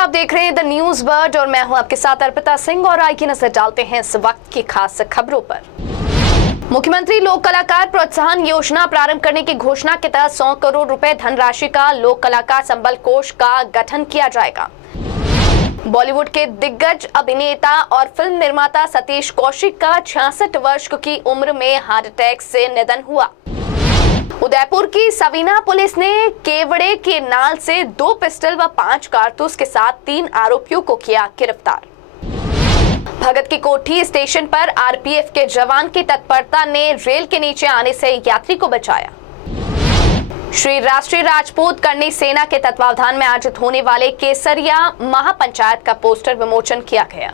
आप देख रहे हैं द न्यूज वर्ल्ड और मैं हूं आपके साथ अर्पिता सिंह और आइए नजर डालते हैं इस वक्त की खास खबरों पर। मुख्यमंत्री लोक कलाकार प्रोत्साहन योजना प्रारंभ करने की घोषणा के तहत 100 करोड़ रुपए धनराशि का लोक कलाकार संबल कोष का गठन किया जाएगा। बॉलीवुड के दिग्गज अभिनेता और फिल्म निर्माता सतीश कौशिक का 66 वर्ष की उम्र में हार्ट अटैक से निधन हुआ। उदयपुर की सवीना पुलिस ने केवड़े के नाल से 2 पिस्टल व 5 कारतूस के साथ 3 आरोपियों को किया गिरफ्तार। भगत की कोठी स्टेशन पर आरपीएफ के जवान की तत्परता ने रेल के नीचे आने से यात्री को बचाया। श्री राष्ट्रीय राजपूत करनी सेना के तत्वावधान में आयोजित होने वाले केसरिया महापंचायत का पोस्टर विमोचन किया गया।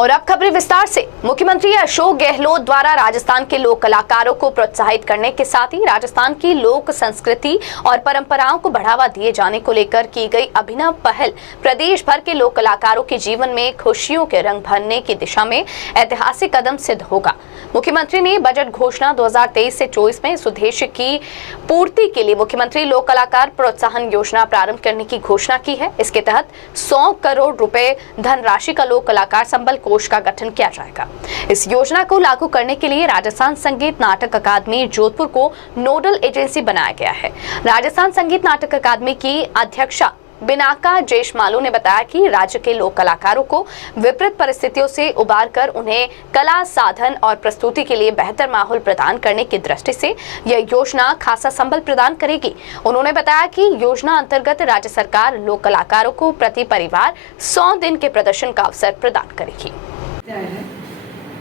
और अब खबरें विस्तार से। मुख्यमंत्री अशोक गहलोत द्वारा राजस्थान के लोक कलाकारों को प्रोत्साहित करने के साथ ही राजस्थान की लोक संस्कृति और परंपराओं को बढ़ावा दिए जाने को लेकर की गई अभिनव पहल प्रदेश भर के लोक कलाकारों के जीवन में खुशियों के रंग भरने की दिशा में ऐतिहासिक कदम सिद्ध होगा। मुख्यमंत्री ने बजट घोषणा 2023 से 24 में इस उद्देश्य की पूर्ति के लिए मुख्यमंत्री लोक कलाकार प्रोत्साहन योजना प्रारंभ करने की घोषणा की है। इसके तहत 100 करोड़ रुपए धनराशि का लोक कलाकार संबल कोष का गठन किया जाएगा। इस योजना को लागू करने के लिए राजस्थान संगीत नाटक अकादमी जोधपुर को नोडल एजेंसी बनाया गया है। राजस्थान संगीत नाटक अकादमी की अध्यक्षा बिनाका जेशमालू ने बताया कि राज्य के लोक कलाकारों को विपरीत परिस्थितियों से उबार कर उन्हें कला साधन और प्रस्तुति के लिए बेहतर माहौल प्रदान करने की दृष्टि से यह योजना खासा संबल प्रदान करेगी। उन्होंने बताया कि योजना अंतर्गत राज्य सरकार लोक कलाकारों को प्रति परिवार 100 दिन के प्रदर्शन का अवसर प्रदान करेगी।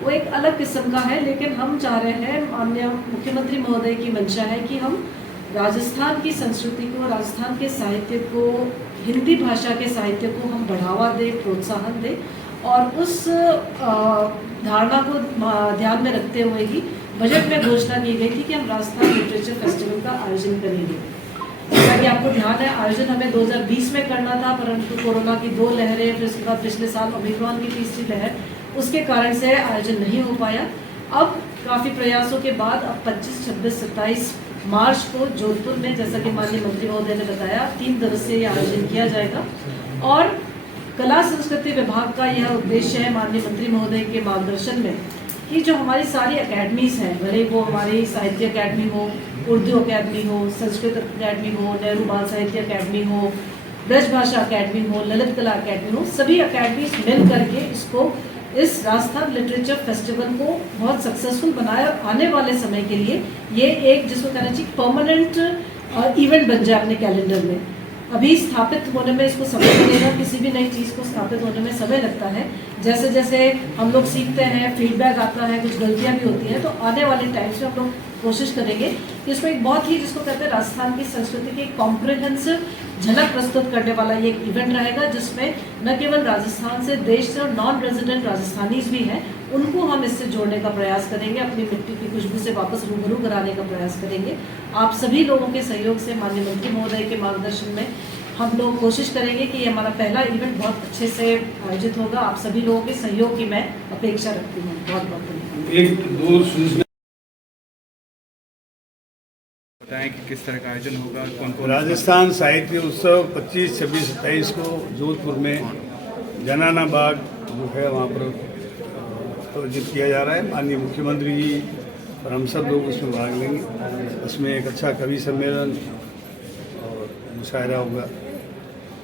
वो एक अलग किस्म का है, लेकिन हम चाह रहे हैं, माननीय मुख्यमंत्री महोदय की मंशा है कि हम राजस्थान की संस्कृति को, राजस्थान के साहित्य को, हिंदी भाषा के साहित्य को हम बढ़ावा दें, प्रोत्साहन दें। और उस धारणा को ध्यान में रखते हुए ही बजट में घोषणा की गई थी कि हम राजस्थान लिटरेचर फेस्टिवल का आयोजन करेंगे। जैसा कि आपको ध्यान है, आयोजन हमें 2020 में करना था, परंतु कोरोना की 2 लहरें, फिर उसके बाद पिछले साल ओमिक्रॉन की तीसरी लहर, उसके कारण से आयोजन नहीं हो पाया। अब काफ़ी प्रयासों के बाद अब 25, 26, 27 मार्च को जोधपुर में, जैसा कि माननीय मंत्री महोदय ने बताया, 3 दिवसीय आयोजन किया जाएगा। और कला संस्कृति विभाग का यह उद्देश्य है, माननीय मंत्री महोदय के मार्गदर्शन में, कि जो हमारी सारी अकेडमीज हैं, भले वो हमारी साहित्य अकेडमी हो, उर्दू अकेडमी हो, संस्कृत अकेडमी हो, नेहरू बाल साहित्य अकेडमी हो, ब्रज भाषा अकेडमी हो, ललित कला अकेडमी हो, सभी अकेडमीज मिल करके इस राजस्थान लिटरेचर फेस्टिवल को बहुत सक्सेसफुल बनाया। आने वाले समय के लिए ये एक, जिसको कहना चाहिए, परमानेंट इवेंट बन जाए अपने कैलेंडर में। अभी स्थापित होने में इसको समय लगेगा, किसी भी नई चीज़ को स्थापित होने में समय लगता है। जैसे जैसे हम लोग सीखते हैं, फीडबैक आता है, कुछ गलतियाँ भी होती हैं, तो आने वाले टाइम्स में हम लोग कोशिश करेंगे कि इसमें एक बहुत ही, जिसको कहते हैं, राजस्थान की संस्कृति की कॉम्प्रिहेंसिव झलक प्रस्तुत करने वाला ये एक इवेंट रहेगा, जिसमें न केवल राजस्थान से, देश से और नॉन रेजिडेंट राजस्थानीज भी हैं, उनको हम इससे जोड़ने का प्रयास करेंगे, अपनी मिट्टी की खुशबू से वापस रूबरू कराने का प्रयास करेंगे। आप सभी लोगों के सहयोग से, माननीय मंत्री महोदय के मार्गदर्शन में, हम लोग कोशिश करेंगे कि हमारा पहला इवेंट बहुत अच्छे से आयोजित होगा। आप सभी लोगों के सहयोग की मैं अपेक्षा रखती हूँ। बहुत बहुत धन्यवाद। बताएं कि किस तरह का आयोजन होगा, कौन कौन। राजस्थान साहित्य उत्सव 25, 26, 27 को जोधपुर में जनाना बाग जो है वहाँ पर आयोजित किया जा रहा है। माननीय मुख्यमंत्री जी और हम सब लोग उसमें भाग लेंगे। उसमें एक अच्छा कवि सम्मेलन और मुशायरा होगा,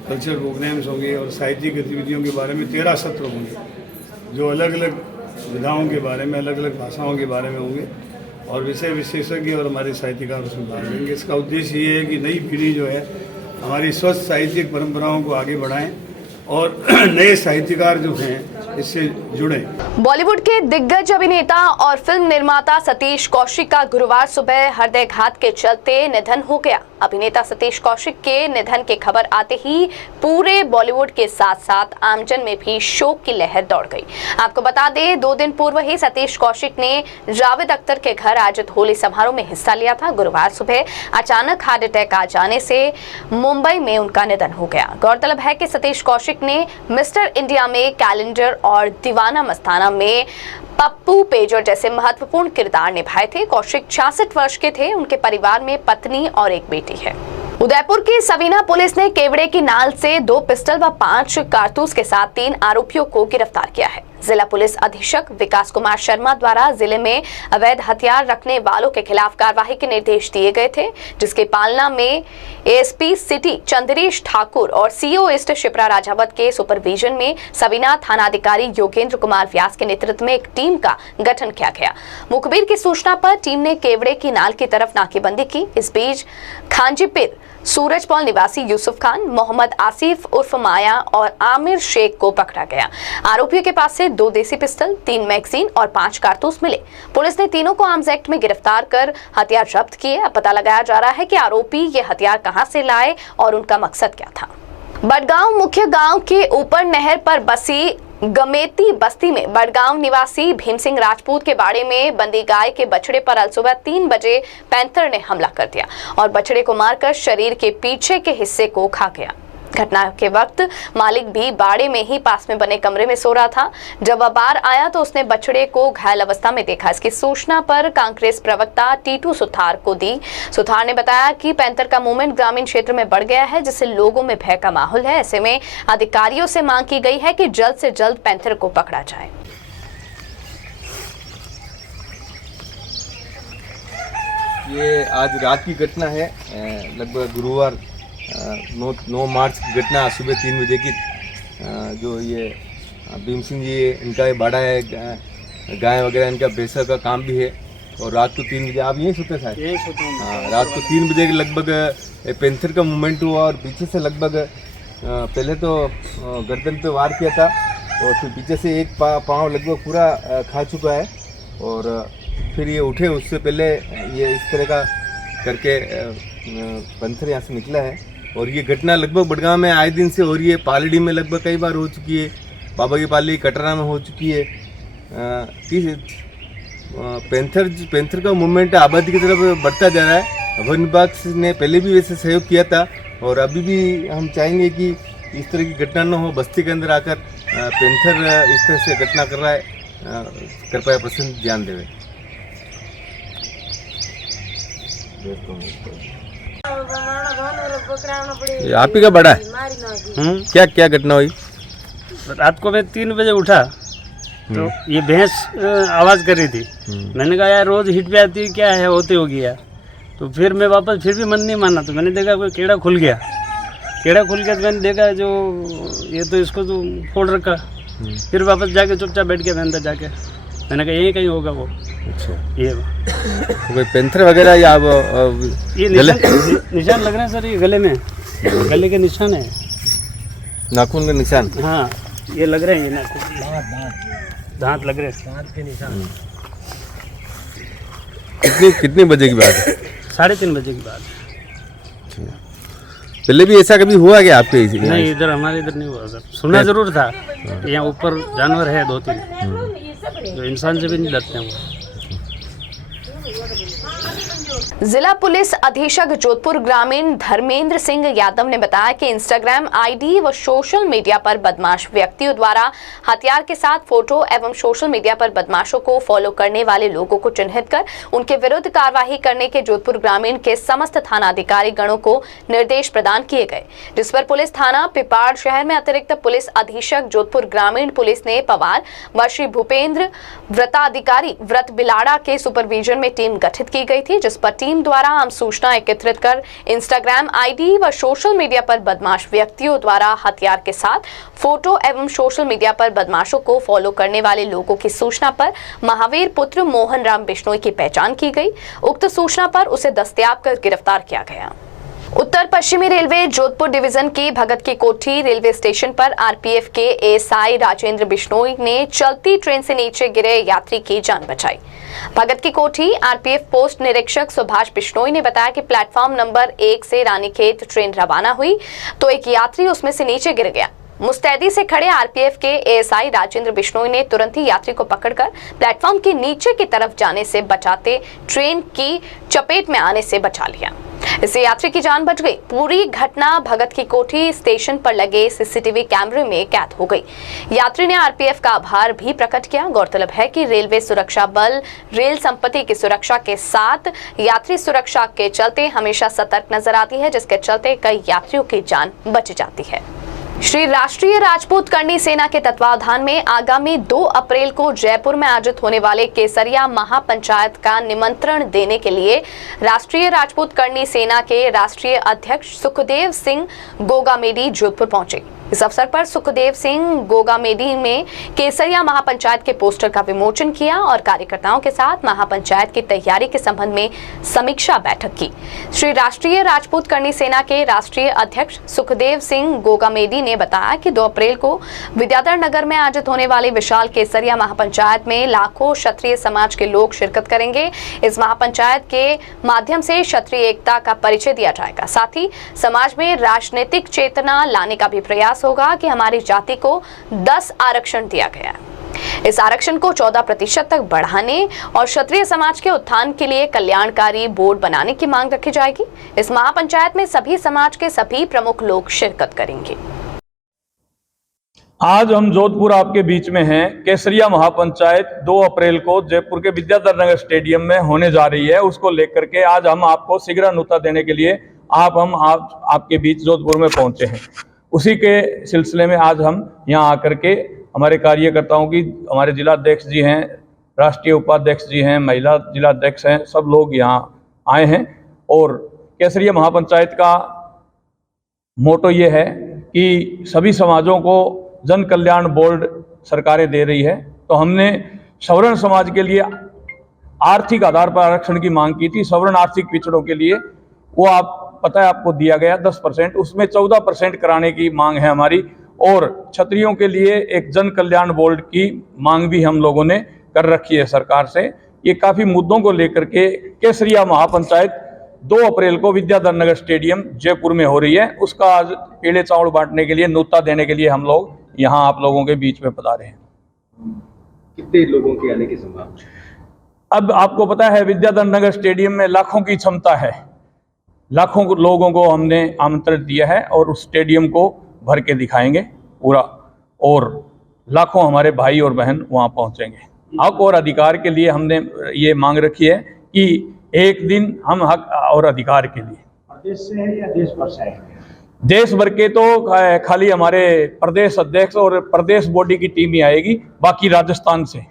कल्चरल प्रोग्राम्स होंगे और साहित्यिक गतिविधियों के बारे में 13 सत्र होंगे, जो अलग अलग विधाओं के बारे में, अलग अलग भाषाओं के बारे में होंगे और विषय विशेषज्ञ और हमारे साहित्यकार उसमें भाग लेंगे। इसका उद्देश्य ये है कि नई पीढ़ी जो है हमारी स्वस्थ साहित्यिक परंपराओं को आगे बढ़ाएं और नए साहित्यकार जो हैं इससे जुड़े। बॉलीवुड के दिग्गज अभिनेता और फिल्म निर्माता सतीश कौशिक का गुरुवार सुबह हृदयघात के चलते निधन हो गया। अभिनेता सतीश कौशिक के निधन की खबर आते ही पूरे बॉलीवुड के साथ साथ आमजन में भी शोक की लहर दौड़ गई। आपको बता दें, 2 दिन पूर्व ही सतीश कौशिक ने जावेद अख्तर के घर आयोजित होली समारोह में हिस्सा लिया था। गुरुवार सुबह अचानक हार्ट अटैक आ जाने से मुंबई में उनका निधन हो गया। गौरतलब है कि सतीश कौशिक ने मिस्टर इंडिया में, कैलेंडर और दीवाना मस्ताना में पप्पू पेजर जैसे महत्वपूर्ण किरदार निभाए थे। कौशिक 66 वर्ष के थे। उनके परिवार में पत्नी और एक बेटी है। उदयपुर की सवीना पुलिस ने केवड़े की नाल से 2 पिस्टल व 5 कारतूस के साथ 3 आरोपियों को गिरफ्तार किया है। जिला पुलिस अधीक्षक विकास कुमार शर्मा द्वारा जिले में अवैध हथियार रखने वालों के खिलाफ कार्रवाई के निर्देश दिए गए थे, जिसके पालना में एएसपी सिटी चंद्रेश ठाकुर और सीओ ईस्ट शिप्रा राजावत के सुपरविजन में सवीना थानाधिकारी योगेंद्र कुमार व्यास के नेतृत्व में एक टीम का गठन किया गया। मुखबिर की सूचना पर टीम ने केवड़े की नाल की तरफ नाकेबंदी की। इस बीच खांजीपिर सूरजपौल निवासी यूसुफ खान, मोहम्मद आसिफ उर्फ माया और आमिर शेख को पकड़ा गया। आरोपियों के पास से 2 देसी पिस्टल, 3 मैगजीन और 5 कारतूस मिले। पुलिस ने तीनों को आर्म्स एक्ट में गिरफ्तार कर हथियार जब्त किए। अब पता लगाया जा रहा है कि आरोपी ये हथियार कहां से लाए और उनका मकसद क्या था। बडगांव मुख्य गांव के ऊपर नहर पर बसी गमेती बस्ती में बड़गांव निवासी भीम सिंह राजपूत के बाड़े में बंदी गाय के बछड़े पर अल सुबह 3 बजे पैंथर ने हमला कर दिया और बछड़े को मारकर शरीर के पीछे के हिस्से को खा गया। घटना के वक्त मालिक भी बाड़े में ही पास में बने कमरे में सो रहा था। जब वह बाहर आया तो उसने बछड़े को घायल अवस्था में देखा। इसकी सूचना पर कांग्रेस प्रवक्ता टीटू सुथार को दी। सुथार ने बताया कि पैंथर का मूवमेंट ग्रामीण क्षेत्र में बढ़ गया है, जिससे लोगों में भय का माहौल है। ऐसे में अधिकारियों से मांग की गई है कि जल्द से जल्द पैंथर को पकड़ा जाए। ये आज रात की घटना है, लगभग गुरुवार 9 मार्च की घटना। सुबह 3 बजे की जो ये भीम सिंह जी इनका ये बाड़ा है, गाय वगैरह इनका भैंसा का काम भी है। और रात को 3 बजे आप यहीं सोते थे? यहीं सोते हैं। रात को 3 बजे के लगभग पैंथर का मूवमेंट हुआ और पीछे से लगभग पहले तो गर्दन पे वार किया था और फिर पीछे से एक पाँव लगभग पूरा खा चुका है और फिर ये उठे। उससे पहले ये इस तरह का करके पैंथर यहाँ से निकला है। और ये घटना लगभग बड़गांव में आए दिन से हो रही है। पालड़ी में लगभग कई बार हो चुकी है, बाबा की पाली कटरा में हो चुकी है। पैंथर का मूवमेंट आबादी की तरफ बढ़ता जा रहा है। वन विभाग ने पहले भी वैसे सहयोग किया था और अभी भी हम चाहेंगे कि इस तरह की घटना न हो। बस्ती के अंदर आकर पैंथर इस तरह से घटना कर रहा है, कृपया प्रसन्न ध्यान देवे। आप ही का बड़ा है? क्या क्या घटना हुई? रात को मैं 3 बजे उठा तो ये भैंस आवाज़ कर रही थी। मैंने कहा यार रोज़ हिट पे आती है, क्या है होते हो गया। तो फिर मैं वापस फिर भी मन नहीं माना तो मैंने देखा कोई कीड़ा खुल गया। कीड़ा खुल गया तो मैंने देखा जो ये तो इसको तो फोड़ रखा। फिर वापस जाके चुपचाप बैठ गया अंदर जाके। मैंने कहा यही कहीं होगा वो। अच्छा, ये कोई पैंथर वगैरह या ये निशान लग रहे हैं सर, ये गले में, गले के निशान है, नाखून के निशान। हाँ ये लग रहे हैं, ये नाखून दांत लग रहे हैं, दांत के निशान। कितने बजे की बात है? 3:30 बजे की बात। पहले भी ऐसा कभी हुआ क्या आपके? नहीं, इधर हमारे इधर नहीं हुआ सर। सुना जरूर था यहाँ ऊपर जानवर है 2-3 तो इंसान से भी नहीं डरते हैं वो। जिला पुलिस अधीक्षक जोधपुर ग्रामीण धर्मेंद्र सिंह यादव ने बताया कि इंस्टाग्राम आईडी व सोशल मीडिया पर बदमाश व्यक्तियों द्वारा हथियार के साथ फोटो एवं सोशल मीडिया पर बदमाशों को फॉलो करने वाले लोगों को चिन्हित कर उनके विरुद्ध कार्रवाई करने के जोधपुर ग्रामीण के समस्त थानाधिकारी गणों को निर्देश प्रदान किए गए, जिस पर पुलिस थाना पिपाड़ शहर में अतिरिक्त पुलिस अधीक्षक जोधपुर ग्रामीण पुलिस ने पवार व श्री भूपेंद्र व्रताधिकारी व्रत बिलाड़ा के सुपरविजन में टीम गठित की गई थी, जिस पर टीम द्वारा आम सूचना एकत्रित कर इंस्टाग्राम आईडी व सोशल मीडिया पर बदमाश व्यक्तियों द्वारा हथियार के साथ फोटो एवं सोशल मीडिया पर बदमाशों को फॉलो करने वाले लोगों की सूचना पर महावीर पुत्र मोहन राम बिश्नोई की पहचान की गई। उक्त सूचना पर उसे दस्तयाब कर गिरफ्तार किया गया। उत्तर पश्चिमी रेलवे जोधपुर डिवीजन की भगत की कोठी रेलवे स्टेशन पर आरपीएफ के एएसआई राजेंद्र बिश्नोई ने चलती ट्रेन से नीचे गिरे यात्री की जान बचाई। भगत की कोठी आरपीएफ पोस्ट निरीक्षक सुभाष बिश्नोई ने बताया कि प्लेटफॉर्म नंबर 1 से रानीखेत ट्रेन रवाना हुई तो एक यात्री उसमें से नीचे गिर गया। मुस्तैदी से खड़े आरपीएफ के एएसआई राजेंद्र बिश्नोई ने तुरंत ही यात्री को पकड़कर प्लेटफॉर्म के नीचे की तरफ जाने से बचाते ट्रेन की चपेट में आने से बचा लिया। इससे यात्री की जान बच गई। पूरी घटना भगत की कोठी स्टेशन पर लगे सीसीटीवी कैमरे में कैद हो गई। यात्री ने आरपीएफ का आभार भी प्रकट किया। गौरतलब है कि रेलवे सुरक्षा बल रेल संपत्ति की सुरक्षा के साथ यात्री सुरक्षा के चलते हमेशा सतर्क नजर आती है, जिसके चलते कई यात्रियों की जान बच जाती है। श्री राष्ट्रीय राजपूत करणी सेना के तत्वावधान में आगामी 2 अप्रैल को जयपुर में आयोजित होने वाले केसरिया महापंचायत का निमंत्रण देने के लिए राष्ट्रीय राजपूत करणी सेना के राष्ट्रीय अध्यक्ष सुखदेव सिंह गोगामेडी जोधपुर पहुंचे। इस अवसर पर सुखदेव सिंह गोगामेडी में केसरिया महापंचायत के पोस्टर का विमोचन किया और कार्यकर्ताओं के साथ महापंचायत की तैयारी के संबंध में समीक्षा बैठक की। श्री राष्ट्रीय राजपूत करणी सेना के राष्ट्रीय अध्यक्ष सुखदेव सिंह गोगामेडी ने बताया कि 2 अप्रैल को विद्याधर नगर में आयोजित होने वाली विशाल केसरिया महापंचायत में लाखों क्षत्रिय समाज के लोग शिरकत करेंगे। इस महापंचायत के माध्यम से क्षत्रिय एकता का परिचय दिया जाएगा। साथ ही समाज में राजनीतिक चेतना लाने का भी प्रयास होगा कि हमारी जाति को 10 आरक्षण दिया गया है। इस आरक्षण को 14% तक बढ़ाने और क्षत्रिय समाज के उत्थान के लिए कल्याणकारी बोर्ड बनाने की मांग रखी जाएगी। इस महापंचायत में सभी समाज के सभी प्रमुख लोग शिरकत करेंगे। आज हम जोधपुर आपके बीच में हैं। केसरिया महापंचायत 2 अप्रैल को जयपुर के विद्याधर नगर स्टेडियम में होने जा रही है। उसको लेकर के आज हम आपको शीघ्रानुता देने के लिए आपके बीच जोधपुर में पहुंचे हैं। उसी के सिलसिले में आज हम यहाँ आकर के हमारे कार्यकर्ताओं की, हमारे जिलाध्यक्ष जी हैं, राष्ट्रीय उपाध्यक्ष जी हैं, महिला जिलाध्यक्ष हैं, सब लोग यहाँ आए हैं। और केसरिया महापंचायत का मोटो ये है कि सभी समाजों को जन कल्याण बोर्ड सरकारें दे रही है, तो हमने सवर्ण समाज के लिए आर्थिक आधार पर आरक्षण की मांग की थी। सवर्ण आर्थिक पिछड़ों के लिए वो पता है आपको दिया गया 10%, उसमें 14% कराने की मांग है हमारी। और क्षत्रियों के लिए एक जन कल्याण बोर्ड की मांग भी हम लोगों ने कर रखी है सरकार से। ये काफ़ी मुद्दों को लेकर के केसरिया महापंचायत 2 अप्रैल को विद्याधर नगर स्टेडियम जयपुर में हो रही है। उसका आज पीले चावल बांटने के लिए, न्योता देने के लिए हम लोग यहाँ आप लोगों के बीच में पधारे हैं। कितने लोगों के आने की संभावना? अब आपको पता है विद्याधर नगर स्टेडियम में लाखों की क्षमता है। लाखों लोगों को हमने आमंत्रित दिया है और उस स्टेडियम को भर के दिखाएंगे पूरा, और लाखों हमारे भाई और बहन वहां पहुंचेंगे। हक और अधिकार के लिए हमने ये मांग रखी है कि एक दिन हम हक और अधिकार के लिए, प्रदेश से है या देश भर से है? देश भर के तो खाली हमारे प्रदेश अध्यक्ष और प्रदेश बॉडी की टीम ही आएगी, बाकी राजस्थान से।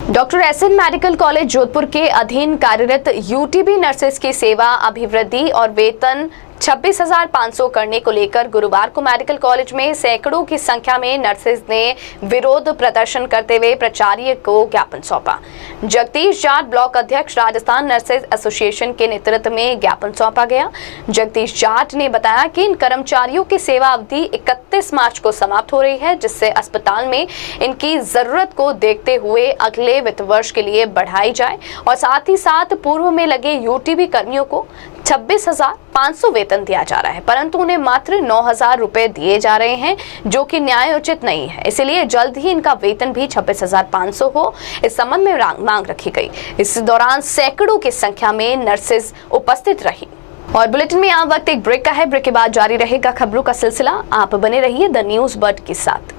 Doctor SN medical college Jodhpur के अधीन कार्यरत यूटीबी नर्सेस की सेवा अभिवृद्धि और वेतन 26,500 करने को लेकर गुरुवार को मेडिकल कॉलेज में सैकड़ों की संख्या में नर्सेज ने विरोध प्रदर्शन करते हुए प्राचार्य को ज्ञापन सौंपा। जगदीश जाट ब्लॉक अध्यक्ष राजस्थान नर्सेज एसोसिएशन के नेतृत्व में ज्ञापन सौंपा गया। जगदीश जाट ने बताया कि इन कर्मचारियों की सेवा अवधि 31 मार्च को समाप्त हो रही है, जिससे अस्पताल में इनकी जरूरत को देखते हुए अगले वित्त वर्ष के लिए बढ़ाई जाए और साथ ही साथ पूर्व में लगे यूटीबी कर्मियों को 26,500 वेतन दिया जा रहा है, परंतु उन्हें मात्र 9,000 रुपए दिए जा रहे हैं, जो कि न्यायोचित नहीं है। इसलिए जल्द ही इनका वेतन भी 26,500 हो, इस संबंध में मांग रखी गई। इस दौरान सैकड़ों की संख्या में नर्सेज उपस्थित रही। और बुलेटिन में यहाँ वक्त एक ब्रेक का है। ब्रेक के बाद जारी रहेगा खबरों का सिलसिला। आप बने रहिए द न्यूज बर्ड के साथ।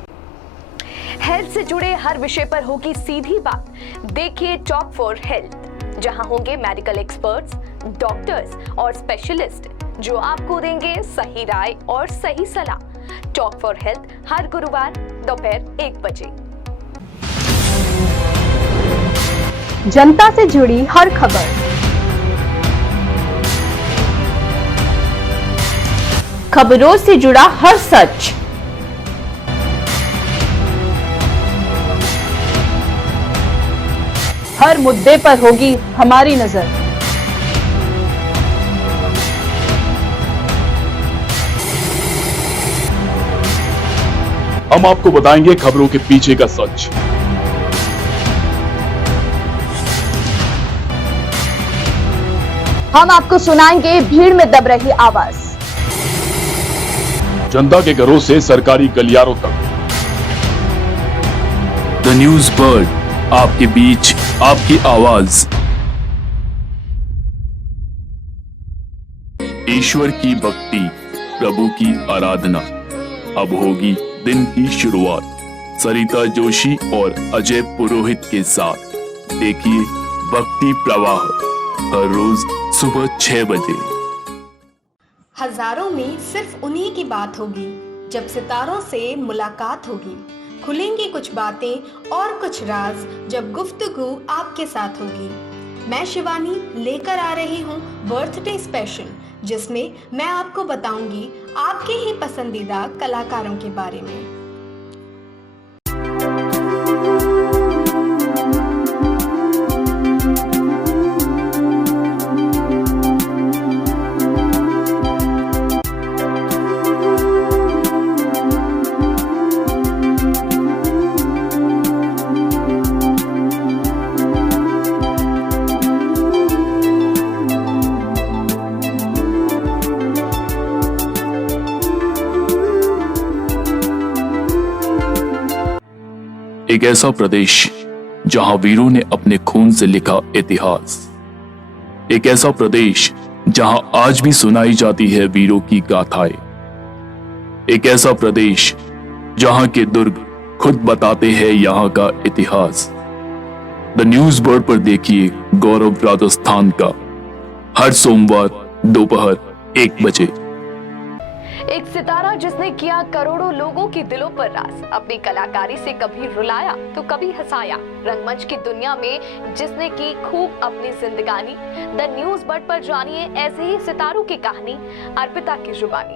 हेल्थ से जुड़े हर विषय पर होगी सीधी बात। देखिए टॉक फॉर हेल्थ, जहां होंगे मेडिकल एक्सपर्ट्स, डॉक्टर्स और स्पेशलिस्ट जो आपको देंगे सही राय और सही सलाह। टॉक फॉर हेल्थ हर गुरुवार दोपहर 1 बजे। जनता से जुड़ी हर खबर, खबरों से जुड़ा हर सच, हर मुद्दे पर होगी हमारी नजर। हम आपको बताएंगे खबरों के पीछे का सच। हम आपको सुनाएंगे भीड़ में दब रही आवाज। जनता के घरों से सरकारी गलियारों तक। द न्यूज बर्ड, आपके बीच, आपकी आवाज। ईश्वर की भक्ति, प्रभु की आराधना। अब होगी दिन की शुरुआत सरिता जोशी और अजय पुरोहित के साथ। देखिए भक्ति प्रवाह हर रोज सुबह 6 बजे। हजारों में सिर्फ उन्हीं की बात होगी जब सितारों से मुलाकात होगी। खुलेंगी कुछ बातें और कुछ राज जब गुफ्तगू आपके साथ होगी। मैं शिवानी लेकर आ रही हूँ बर्थडे स्पेशल, जिसमें मैं आपको बताऊंगी आपके ही पसंदीदा कलाकारों के बारे में। एक ऐसा प्रदेश जहां वीरों ने अपने खून से लिखा इतिहास। एक ऐसा प्रदेश जहां आज भी सुनाई जाती है वीरों की गाथाएं। एक ऐसा प्रदेश जहां के दुर्ग खुद बताते हैं यहां का इतिहास। द न्यूज बोर्ड पर देखिए गौरव राजस्थान का हर सोमवार दोपहर 1 बजे। एक सितारा जिसने किया करोड़ों लोगों के दिलों पर राज, अपनी कलाकारी से कभी रुलाया तो कभी हंसाया। रंगमंच की दुनिया में जिसने की खूब अपनी जिंदगानी। द न्यूज बर्ड पर जानिए ऐसे ही सितारों की कहानी, अर्पिता की जुबानी।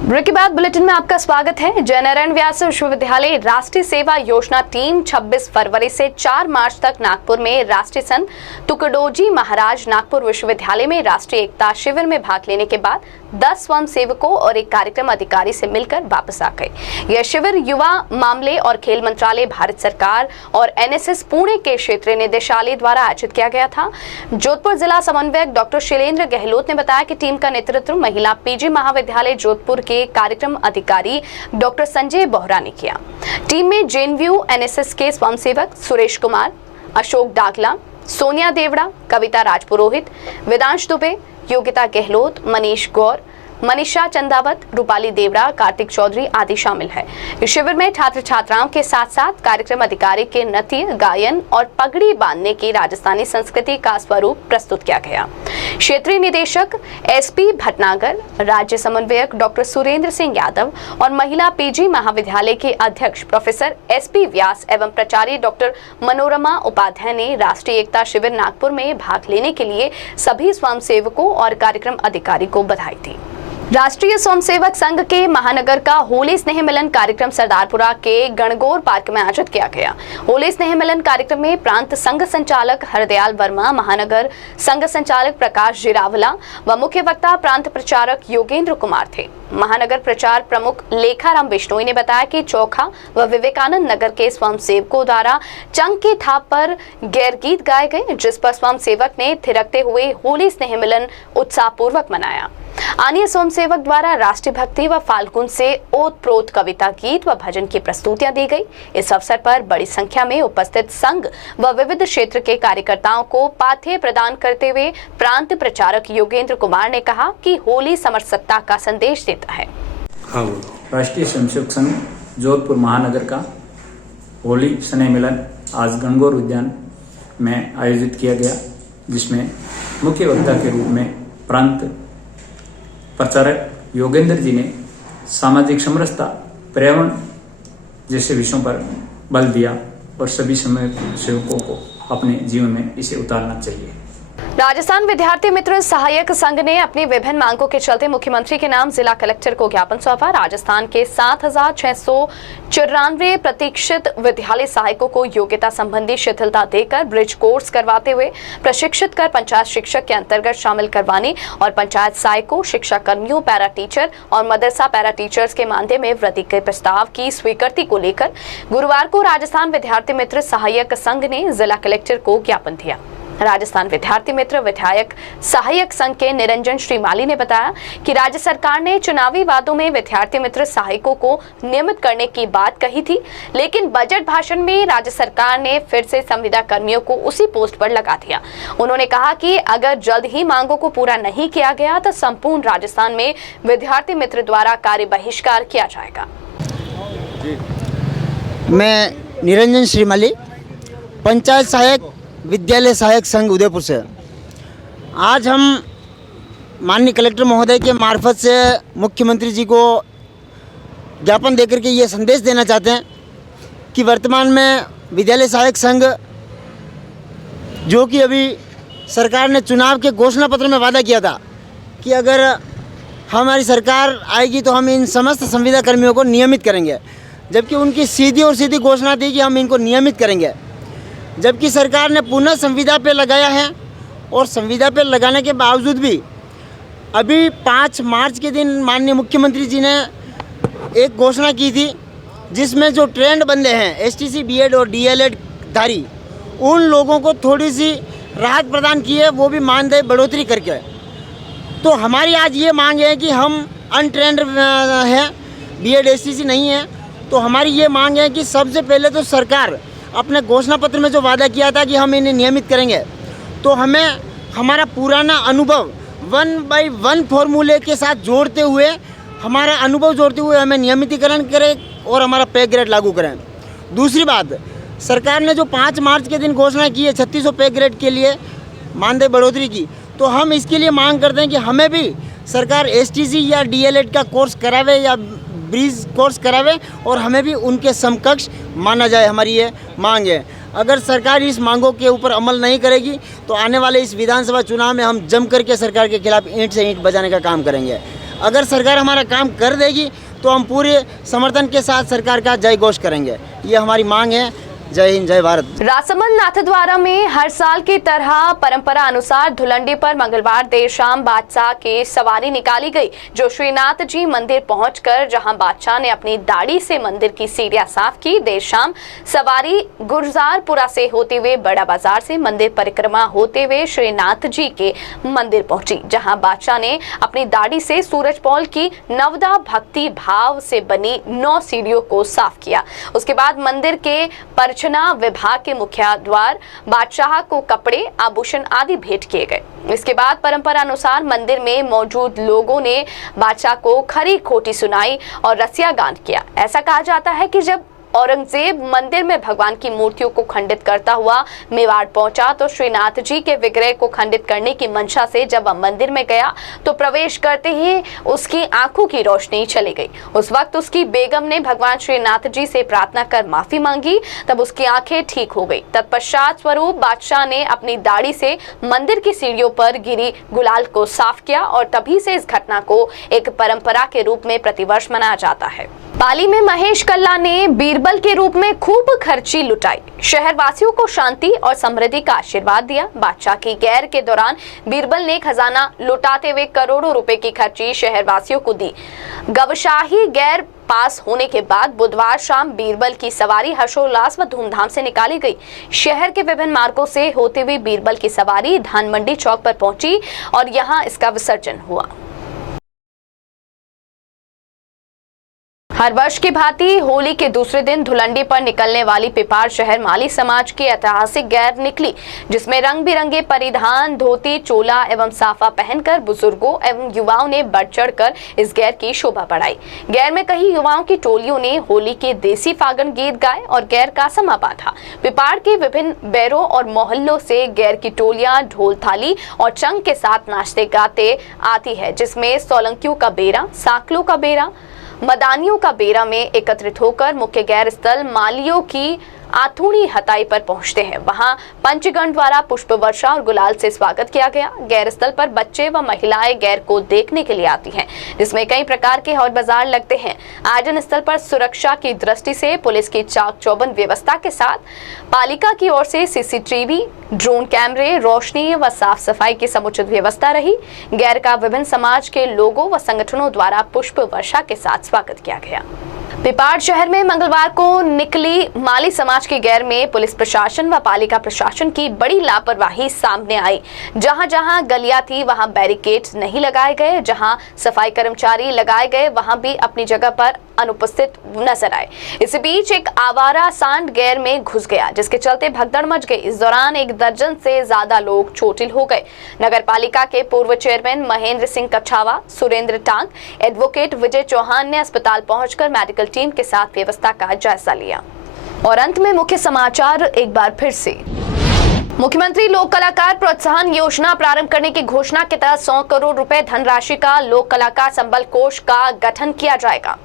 ब्रेक के बाद बुलेटिन में आपका स्वागत है। जयनारायण व्यास विश्वविद्यालय राष्ट्रीय सेवा योजना टीम 26 फरवरी से 4 मार्च तक नागपुर में राष्ट्रीय संत तुकडोजी महाराज नागपुर विश्वविद्यालय में राष्ट्रीय एकता शिविर में भाग लेने के बाद 10 स्वयं सेवकों और एक कार्यक्रम अधिकारी से मिलकर वापस आ गए। यह शिविर युवा मामले और खेल मंत्रालय, भारत सरकार और एनएसएस पुणे के क्षेत्रीय निदेशालय द्वारा आयोजित किया गया था। जोधपुर जिला समन्वयक डॉक्टर शैलेंद्र गहलोत ने बताया कि टीम का नेतृत्व महिला पीजी महाविद्यालय जोधपुर के कार्यक्रम अधिकारी डॉक्टर संजय बोहरा ने किया। टीम में जेएनयू एनएसएस के स्वयंसेवक सुरेश कुमार, अशोक डागला, सोनिया देवड़ा, कविता राजपुरोहित, वेदांश दुबे, योगिता गहलोत, मनीष गौर, मनीषा चंदावत, रूपाली देवड़ा, कार्तिक चौधरी आदि शामिल है। इस शिविर में छात्र छात्राओं के साथ साथ कार्यक्रम अधिकारी के नृत्य, गायन और पगड़ी बांधने की राजस्थानी संस्कृति का स्वरूप प्रस्तुत किया गया। क्षेत्रीय निदेशक एसपी भटनागर, राज्य समन्वयक डॉक्टर सुरेंद्र सिंह यादव और महिला पीजी महाविद्यालय के अध्यक्ष प्रोफेसर एसपी व्यास एवं प्राचार्य डॉक्टर मनोरमा उपाध्याय ने राष्ट्रीय एकता शिविर नागपुर में भाग लेने के लिए सभी स्वयंसेवकों और कार्यक्रम अधिकारी को बधाई दी। राष्ट्रीय स्वयंसेवक संघ के महानगर का होली स्नेह मिलन कार्यक्रम सरदारपुरा के गणगौर पार्क में आयोजित किया गया। होली स्नेह मिलन कार्यक्रम में प्रांत संघ संचालक हरदयाल वर्मा, महानगर संघ संचालक प्रकाश जिरावला व मुख्य वक्ता प्रांत प्रचारक योगेंद्र कुमार थे। महानगर प्रचार प्रमुख लेखाराम बिश्नोई ने बताया कि चौखा व विवेकानंद नगर के स्वयंसेवकों द्वारा चंग के थाप पर गैर गीत गाए गए, जिस पर स्वयंसेवक ने थिरकते हुए होली स्नेह मिलन उत्साहपूर्वक मनाया। अन्य स्वयंसेवक द्वारा राष्ट्रीय भक्ति व फाल्गुन से ओत-प्रोत कविता, गीत व भजन की प्रस्तुतियां दी गई। इस अवसर पर बड़ी संख्या में उपस्थित संघ व विविध क्षेत्र के कार्यकर्ताओं को पाथेय प्रदान करते हुए प्रांत प्रचारक योगेंद्र कुमार ने कहा कि होली समरसत्ता का संदेश देता है। राष्ट्रीय स्वयंसेवक संघ जोधपुर महानगर का होली स्नेह मिलन आज गणगौर उद्यान में आयोजित किया गया, जिसमें मुख्य वक्ता के रूप में प्रांत प्रचारक योगेंद्र जी ने सामाजिक समरसता, पर्यावरण जैसे विषयों पर बल दिया और सभी सेवकों को अपने जीवन में इसे उतारना चाहिए। राजस्थान विद्यार्थी मित्र सहायक संघ ने अपनी विभिन्न मांगों के चलते मुख्यमंत्री के नाम जिला कलेक्टर को ज्ञापन सौंपा। राजस्थान के 7,694 प्रतीक्षित विद्यालय सहायकों को योग्यता संबंधी शिथिलता देकर ब्रिज कोर्स करवाते हुए प्रशिक्षित कर पंचायत शिक्षक के अंतर्गत शामिल करवाने और पंचायत सहायकों, शिक्षा कर्मियों, पैरा टीचर और मदरसा पैरा टीचर्स के मानदेय में वृद्धि के प्रस्ताव की स्वीकृति को लेकर गुरुवार को राजस्थान विद्यार्थी मित्र सहायक संघ ने जिला कलेक्टर को ज्ञापन दिया। राजस्थान विद्यार्थी मित्र विधायक सहायक संघ के निरंजन श्रीमाली ने बताया कि राज्य सरकार ने चुनावी वादों में विद्यार्थी मित्र सहायकों को नियमित करने की बात कही थी, लेकिन बजट भाषण में राज्य सरकार ने फिर से संविदा कर्मियों को उसी पोस्ट पर लगा दिया। उन्होंने कहा कि अगर जल्द ही मांगों को पूरा नहीं किया गया तो संपूर्ण राजस्थान में विद्यार्थी मित्र द्वारा कार्य बहिष्कार किया जाएगा। मैं निरंजन श्रीमाली, पंचायत सहायक विद्यालय सहायक संघ उदयपुर से। आज हम माननीय कलेक्टर महोदय के मार्फत से मुख्यमंत्री जी को ज्ञापन देकर के ये संदेश देना चाहते हैं कि वर्तमान में विद्यालय सहायक संघ, जो कि अभी सरकार ने चुनाव के घोषणा पत्र में वादा किया था कि अगर हमारी सरकार आएगी तो हम इन समस्त संविदा कर्मियों को नियमित करेंगे, जबकि उनकी सीधी और सीधी घोषणा थी कि हम इनको नियमित करेंगे, जबकि सरकार ने पुनः संविदा पे लगाया है। और संविदा पे लगाने के बावजूद भी अभी 5 मार्च के दिन माननीय मुख्यमंत्री जी ने एक घोषणा की थी, जिसमें जो ट्रेंड बंदे हैं एसटीसी, बीएड और डीएलएड धारी, उन लोगों को थोड़ी सी राहत प्रदान की है, वो भी मानदेय बढ़ोतरी करके। तो हमारी आज ये मांग है कि हम अनट्रेंड हैं, बीएड एसटीसी नहीं है, तो हमारी ये मांग है कि सबसे पहले तो सरकार अपने घोषणा पत्र में जो वादा किया था कि हम इन्हें नियमित करेंगे, तो हमें हमारा पुराना अनुभव 1/1 फॉर्मूले के साथ जोड़ते हुए, हमारा अनुभव जोड़ते हुए हमें नियमितीकरण करें और हमारा पे ग्रेड लागू करें। दूसरी बात, सरकार ने जो 5 मार्च के दिन घोषणा की है 3600 पे ग्रेड के लिए मानदेय बढ़ोतरी की, तो हम इसके लिए मांग करते हैं कि हमें भी सरकार एसटीसी या डीएलएड का कोर्स करावे या ब्रिज कोर्स करावे और हमें भी उनके समकक्ष माना जाए। हमारी ये मांग है। अगर सरकार इस मांगों के ऊपर अमल नहीं करेगी तो आने वाले इस विधानसभा चुनाव में हम जम करके सरकार के खिलाफ ईंट से ईंट बजाने का काम करेंगे। अगर सरकार हमारा काम कर देगी तो हम पूरे समर्थन के साथ सरकार का जय घोष करेंगे। ये हमारी मांग है। जय हिंद, जय भारत। राजसमंद नाथद्वारा में हर साल की तरह परंपरा अनुसार धुलंडी पर मंगलवार देर शाम बादशाह की सवारी निकाली गई, जो श्रीनाथ जी मंदिर पहुंचकर जहां बादशाह ने अपनी दाढ़ी से मंदिर की सीढ़ियां साफ की। देर शाम सवारी गुलजारपुरा से होते हुए बड़ा बाजार से मंदिर परिक्रमा होते हुए श्रीनाथ जी के मंदिर पहुंची, जहां बादशाह ने अपनी दाढ़ी से सूरजपौल की नवदा भक्ति भाव से बनी 9 सीढ़ियों को साफ किया। उसके बाद मंदिर के अर्चना विभाग के मुख्य द्वार बादशाह को कपड़े, आभूषण आदि भेंट किए गए। इसके बाद परंपरा अनुसार मंदिर में मौजूद लोगों ने बादशाह को खरी खोटी सुनाई और रसिया गान किया। ऐसा कहा जाता है कि जब औरंगजेब मंदिर में भगवान की मूर्तियों को खंडित करता हुआ मेवाड़ पहुंचा तो श्रीनाथ जी के विग्रह को खंडित करने की मंशा से जब वह मंदिर में गया तो प्रवेश करते ही उसकी आंखों की रोशनी चली गई। उस वक्त उसकी बेगम ने भगवान श्रीनाथ जी से प्रार्थना कर माफी मांगी, तब उसकी आंखें ठीक हो गई। तत्पश्चात स्वरूप बादशाह ने अपनी दाढ़ी से मंदिर की सीढ़ियों पर गिरी गुलाल को साफ किया और तभी से इस घटना को एक परंपरा के रूप में प्रतिवर्ष मनाया जाता है। पाली में महेश कल्ला ने बीरबल के रूप में खूब खर्ची लुटाई, शहर वासियों को शांति और समृद्धि का आशीर्वाद दिया। बादशाह की गैर के दौरान बीरबल ने खजाना लुटाते हुए करोड़ों रुपए की खर्ची शहर वासियों को दी। गवशाही गैर पास होने के बाद बुधवार शाम बीरबल की सवारी हर्षोल्लास व धूमधाम से निकाली गई। शहर के विभिन्न मार्गों से होते हुए बीरबल की सवारी धान मंडी चौक पर पहुंची और यहां इसका विसर्जन हुआ। हर वर्ष की भांति होली के दूसरे दिन धुलंडी पर निकलने वाली पिपार शहर माली समाज की ऐतिहासिक गैर निकली, जिसमें रंग बिरंगे परिधान, धोती, चोला एवं साफा पहनकर बुजुर्गों एवं युवाओं ने बढ़ चढ़कर इस गैर की शोभा बढ़ाई। गैर में कई युवाओं की टोलियों ने होली के देसी फागन गीत गाए और गैर का समा बांधा। पिपार के विभिन्न बैरों और मोहल्लों से गैर की टोलियां ढोल थाली और चंग के साथ नाचते गाते आती है, जिसमें सोलंकियों का बेरा, साकलों का बेरा, मदानियों का बेरा में एकत्रित होकर मुख्य गैर स्थल मालियों की आथूणी हताई पर पहुंचते हैं। वहां पंचगण द्वारा पुष्प वर्षा और गुलाल से स्वागत किया गया। गैर स्थल पर बच्चे व महिलाएं गैर को देखने के लिए आती हैं, जिसमें कई प्रकार के हौर बाजार लगते हैं। आयोजन स्थल पर सुरक्षा की दृष्टि से पुलिस की चाक चौबंद व्यवस्था के साथ पालिका की ओर से सीसीटीवी, ड्रोन कैमरे, रोशनी व साफ सफाई की समुचित व्यवस्था रही। गैर का विभिन्न समाज के लोगों व संगठनों द्वारा पुष्प वर्षा के साथ स्वागत किया गया। पिपाड़ शहर में मंगलवार को निकली माली समाज के गैर में पुलिस प्रशासन व पालिका प्रशासन की बड़ी लापरवाही सामने आई। जहां जहां गलियां थी वहां बैरिकेड्स नहीं लगाए गए, जहां सफाई कर्मचारी लगाए गए वहां भी अपनी जगह पर अनुपस्थित नजर आए। इसी बीच एक आवारा सांड गैर में घुस गया, जिसके चलते भगदड़ मच गई। इस दौरान 1 दर्जन से ज्यादा लोग चोटिल हो गए। नगर पालिका के पूर्व चेयरमैन महेंद्र सिंह कछावा, सुरेंद्र टांग, एडवोकेट विजय चौहान ने अस्पताल पहुंचकर मेडिकल टीम के साथ व्यवस्था का जायजा लिया। और अंत में मुख्य समाचार एक बार फिर से। मुख्यमंत्री लोक कलाकार प्रोत्साहन योजना प्रारंभ करने की घोषणा के तहत 100 करोड़ रुपए धनराशि का लोक कलाकार संबल कोष का गठन किया जाएगा।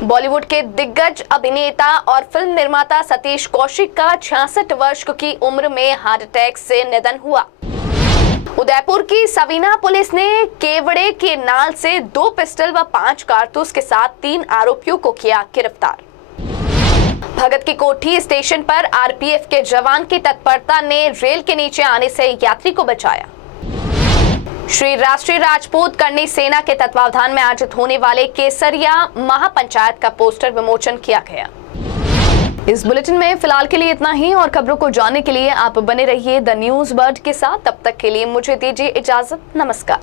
बॉलीवुड के दिग्गज अभिनेता और फिल्म निर्माता सतीश कौशिक का 66 वर्ष की उम्र में हार्ट अटैक से निधन हुआ। उदयपुर की सवीना पुलिस ने केवड़े के नाल से 2 पिस्टल व 5 कारतूस के साथ 3 आरोपियों को किया गिरफ्तार। भगत की कोठी स्टेशन पर आरपीएफ के जवान की तत्परता ने रेल के नीचे आने से यात्री को बचाया। श्री राष्ट्रीय राजपूत करनी सेना के तत्वावधान में आयोजित होने वाले केसरिया महापंचायत का पोस्टर विमोचन किया गया। इस बुलेटिन में फिलहाल के लिए इतना ही, और खबरों को जानने के लिए आप बने रहिए द न्यूज वर्ल्ड के साथ। तब तक के लिए मुझे दीजिए इजाजत। नमस्कार।